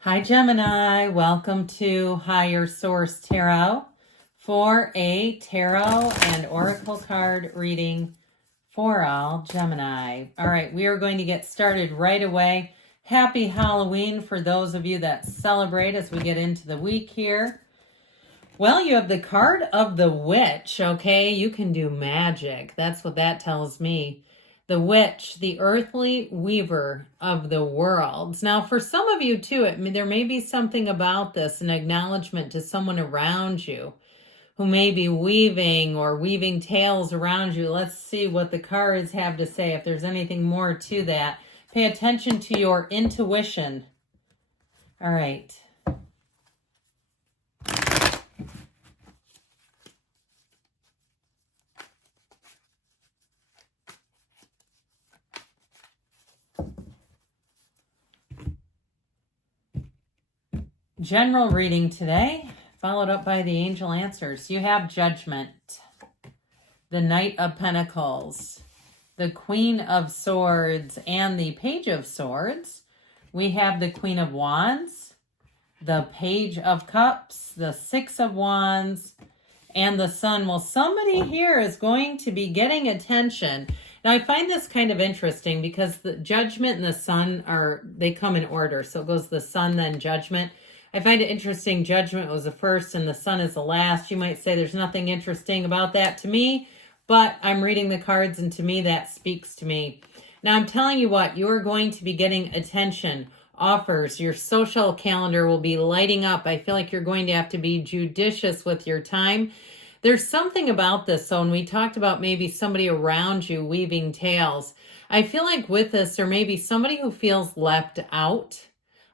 Hi, Gemini. Welcome to Higher Source Tarot for a tarot and oracle card reading for all Gemini. All right, we are going to get started right away. Happy Halloween for those of you that celebrate as we get into the week here. Well, you have the card of the witch, okay? You can do magic. That's what that tells me. The witch, the earthly weaver of the worlds. Now, for some of you too, there may be something about this, an acknowledgement to someone around you who may be weaving or weaving tales around you. Let's see what the cards have to say, if there's anything more to that. Pay attention to your intuition. All right. General reading today, followed up by the angel answers. You have Judgment, the Knight of Pentacles, the Queen of Swords, and the Page of Swords. We have the Queen of Wands, the Page of Cups, the Six of Wands, and the Sun. Well, somebody here is going to be getting attention. Now, I find this kind of interesting because the Judgment and the Sun they come in order. So it goes the Sun, then Judgment. I find it interesting. Judgment was the first and the Sun is the last. You might say there's nothing interesting about that to me, but I'm reading the cards and to me that speaks to me. Now, I'm telling you what, you're going to be getting attention, offers. Your social calendar will be lighting up. I feel like you're going to have to be judicious with your time. There's something about this. So when we talked about maybe somebody around you weaving tales, I feel like with this, there may be somebody who feels left out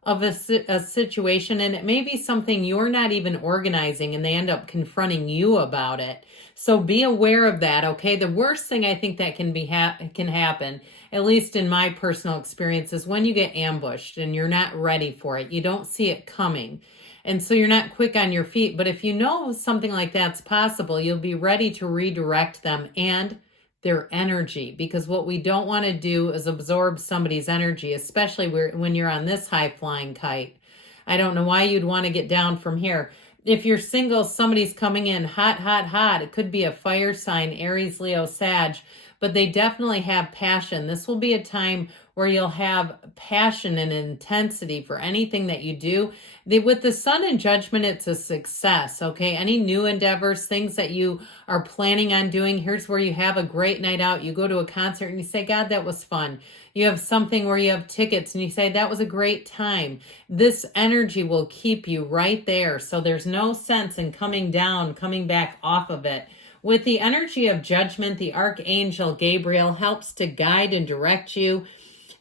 of a situation, and it may be something you're not even organizing and they end up confronting you about it. So be aware of that, okay? The worst thing I think that can happen, at least in my personal experience, is when you get ambushed and you're not ready for it. You don't see it coming. And so you're not quick on your feet. But if you know something like that's possible, you'll be ready to redirect them and their energy, because what we don't want to do is absorb somebody's energy, especially when you're on this high flying kite. I don't know why you'd want to get down from here. If you're single, somebody's coming in hot, hot, hot. It could be a fire sign, Aries, Leo, Sag, but they definitely have passion. This will be a time where you'll have passion and intensity for anything that you do. With the Sun in Judgment, it's a success, okay? Any new endeavors, things that you are planning on doing, here's where you have a great night out. You go to a concert and you say, God, that was fun. You have something where you have tickets and you say, that was a great time. This energy will keep you right there. So there's no sense in coming down, coming back off of it. With the energy of Judgment, the Archangel Gabriel helps to guide and direct you.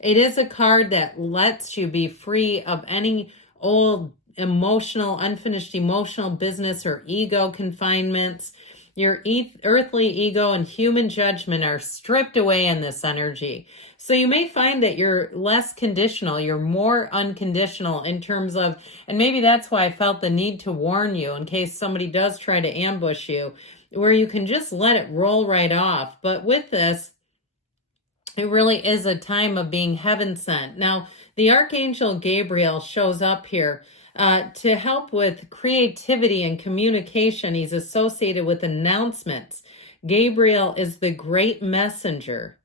It is a card that lets you be free of any old unfinished emotional business or ego confinements. Your earthly ego and human judgment are stripped away in this energy. So you may find that you're less conditional, you're more unconditional in terms of, and maybe that's why I felt the need to warn you in case somebody does try to ambush you, where you can just let it roll right off. But with this, it really is a time of being heaven sent. Now, the Archangel Gabriel shows up here to help with creativity and communication. He's associated with announcements. Gabriel is the great messenger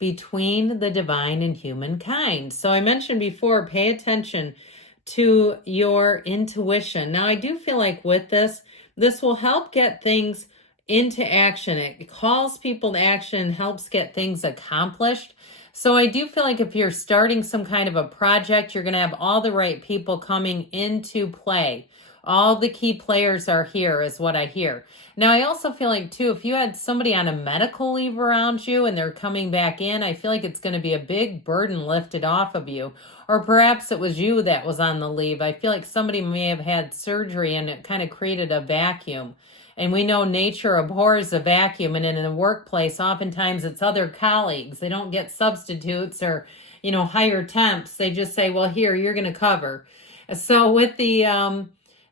between the divine and humankind. So I mentioned before, pay attention to your intuition. Now, I do feel like with this will help get things into action. It calls people to action, helps get things accomplished. So I do feel like if you're starting some kind of a project, you're going to have all the right people coming into play. All the key players are here is what I hear. Now, I also feel like, too, if you had somebody on a medical leave around you and they're coming back in, I feel like it's going to be a big burden lifted off of you. Or perhaps it was you that was on the leave. I feel like somebody may have had surgery and it kind of created a vacuum. And we know nature abhors a vacuum, and in the workplace, oftentimes it's other colleagues. They don't get substitutes or, higher temps. They just say, well, here, you're going to cover. So with the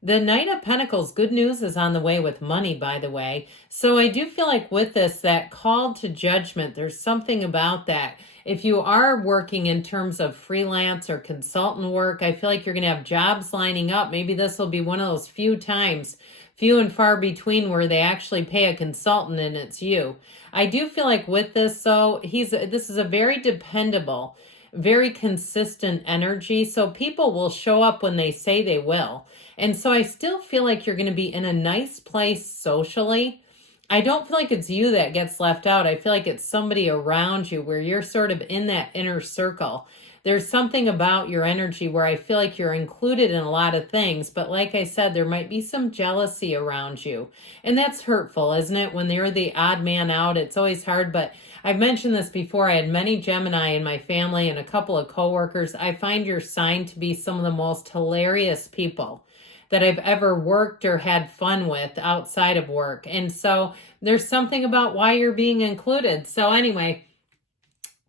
Knight of Pentacles, good news is on the way with money, by the way. So I do feel like with this, that call to judgment, there's something about that. If you are working in terms of freelance or consultant work, I feel like you're going to have jobs lining up. Maybe this will be one of those few and far between where they actually pay a consultant and it's you. I do feel like with this, though, this is a very dependable, very consistent energy. So people will show up when they say they will. And so I still feel like you're going to be in a nice place socially. I don't feel like it's you that gets left out. I feel like it's somebody around you where you're sort of in that inner circle. There's something about your energy where I feel like you're included in a lot of things. But like I said, there might be some jealousy around you. And that's hurtful, isn't it? When you're the odd man out, it's always hard. But I've mentioned this before. I had many Gemini in my family and a couple of coworkers. I find your sign to be some of the most hilarious people that I've ever worked or had fun with outside of work. And so there's something about why you're being included. So anyway,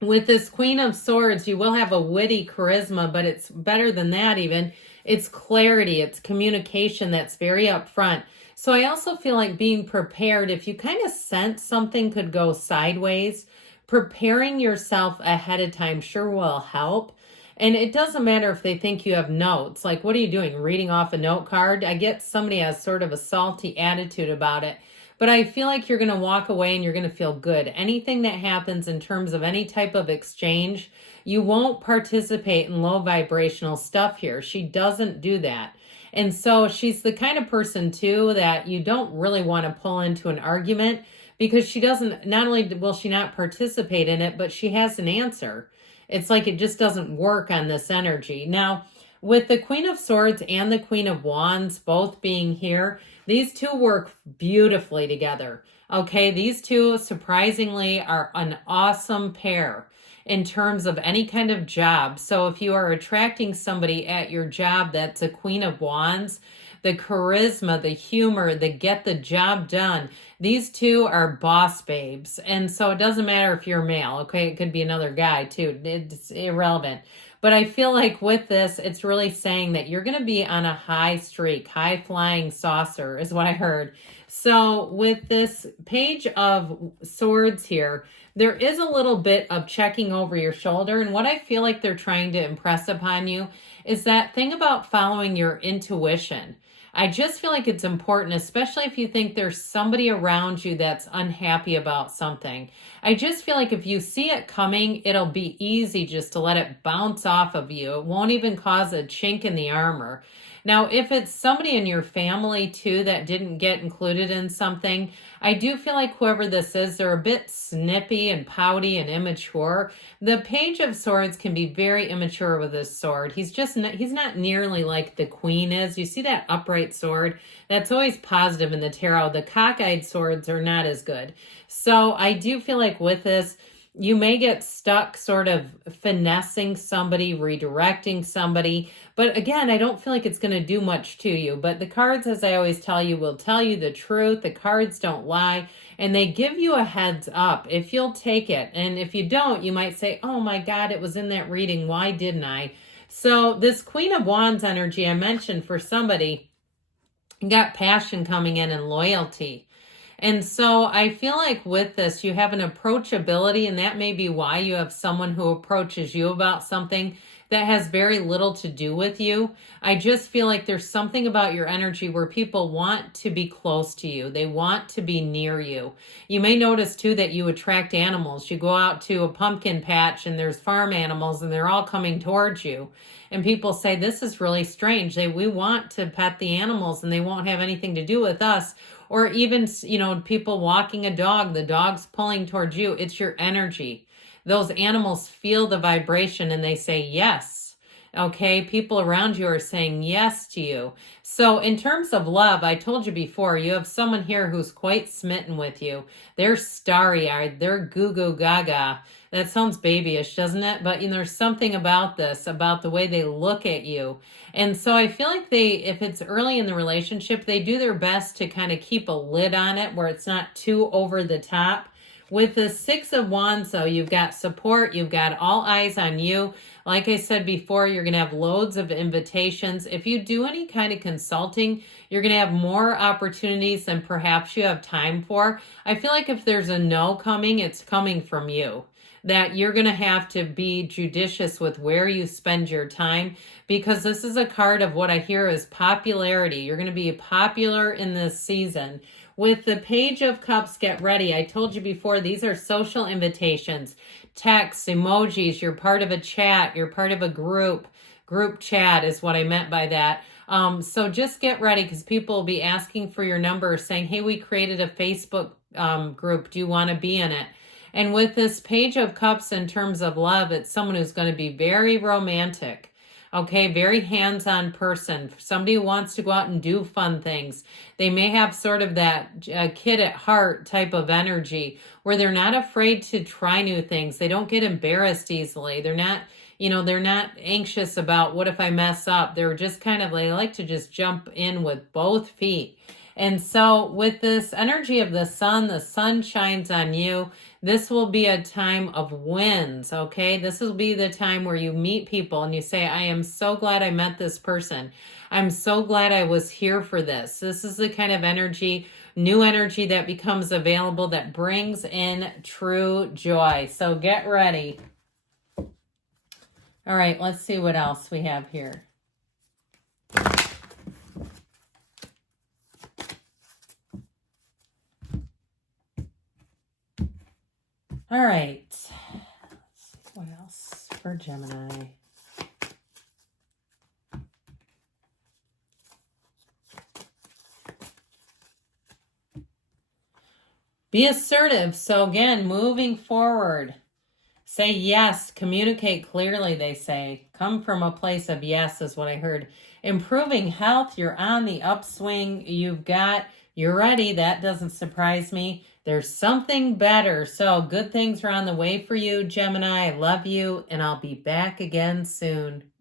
with this Queen of Swords, you will have a witty charisma, but it's better than that even. It's clarity, it's communication that's very upfront. So I also feel like being prepared, if you kind of sense something could go sideways, preparing yourself ahead of time sure will help. And it doesn't matter if they think you have notes. Like, what are you doing? Reading off a note card? I get somebody has sort of a salty attitude about it. But I feel like you're going to walk away and you're going to feel good. Anything that happens in terms of any type of exchange, you won't participate in low vibrational stuff here. She doesn't do that. And so she's the kind of person, too, that you don't really want to pull into an argument because she doesn't, not only will she not participate in it, but she has an answer. It's like it just doesn't work on this energy. Now, with the Queen of Swords and the Queen of Wands both being here, these two work beautifully together. Okay, these two surprisingly are an awesome pair in terms of any kind of job. So if you are attracting somebody at your job that's a Queen of Wands, the charisma, the humor, the get the job done, these two are boss babes. And so it doesn't matter if you're male, okay? It could be another guy too. It's irrelevant. But I feel like with this, it's really saying that you're going to be on a high streak, high flying saucer is what I heard. So with this Page of Swords here, there is a little bit of checking over your shoulder. And what I feel like they're trying to impress upon you is that thing about following your intuition. I just feel like it's important, especially if you think there's somebody around you that's unhappy about something. I just feel like if you see it coming, it'll be easy just to let it bounce off of you. It won't even cause a chink in the armor. Now, if it's somebody in your family too that didn't get included in something, I do feel like whoever this is, they're a bit snippy and pouty and immature. The Page of Swords can be very immature with this sword. He's not nearly like the Queen is. You see that upright sword? That's always positive in the tarot. The cockeyed swords are not as good. So I do feel like with this, you may get stuck sort of finessing somebody, redirecting somebody. But again, I don't feel like it's going to do much to you. But the cards, as I always tell you, will tell you the truth. The cards don't lie. And they give you a heads up if you'll take it. And if you don't, you might say, oh my God, it was in that reading. Why didn't I? So this Queen of Wands energy I mentioned for somebody, you got passion coming in and loyalty. And so I feel like with this, you have an approachability, and that may be why you have someone who approaches you about something that has very little to do with you. I just feel like there's something about your energy where people want to be close to you. They want to be near you. You may notice too that you attract animals. You go out to a pumpkin patch and there's farm animals and they're all coming towards you. And people say, this is really strange. We want to pet the animals and they won't have anything to do with us. Or even, people walking a dog, the dog's pulling towards you. It's your energy. Those animals feel the vibration and they say yes. Okay, people around you are saying yes to you. So in terms of love, I told you before, you have someone here who's quite smitten with you. They're starry-eyed. They're goo-goo gaga. That sounds babyish, doesn't it? But there's something about this, about the way they look at you. And so I feel like if it's early in the relationship, they do their best to kind of keep a lid on it where it's not too over the top. With the Six of Wands, though, you've got support. You've got all eyes on you. Like I said before, you're going to have loads of invitations. If you do any kind of consulting, you're going to have more opportunities than perhaps you have time for. I feel like if there's a no coming, it's coming from you. that you're going to have to be judicious with where you spend your time, because this is a card of what I hear is popularity. You're going to be popular in this season. With the Page of Cups, get ready. I told you before, these are social invitations, texts, emojis. You're part of a chat. You're part of a group. Group chat is what I meant by that. So just get ready, because people will be asking for your number, saying, hey, we created a Facebook group. Do you want to be in it? And with this Page of Cups in terms of love, it's someone who's going to be very romantic. Okay, very hands-on person. Somebody who wants to go out and do fun things. They may have sort of that kid at heart type of energy where they're not afraid to try new things. They don't get embarrassed easily. They're not, they're not anxious about what if I mess up. They're just kind of, they like to just jump in with both feet. And so with this energy of the sun shines on you. This will be a time of wins, okay? This will be the time where you meet people and you say, I am so glad I met this person. I'm so glad I was here for this. This is the kind of energy, new energy that becomes available that brings in true joy. So get ready. All right, let's see what else we have here. All right, let's see what else for Gemini. Be assertive. So again, moving forward, say yes, communicate clearly, they say. Come from a place of yes is what I heard. Improving health, you're on the upswing. You're ready. That doesn't surprise me. There's something better. So good things are on the way for you, Gemini. I love you, and I'll be back again soon.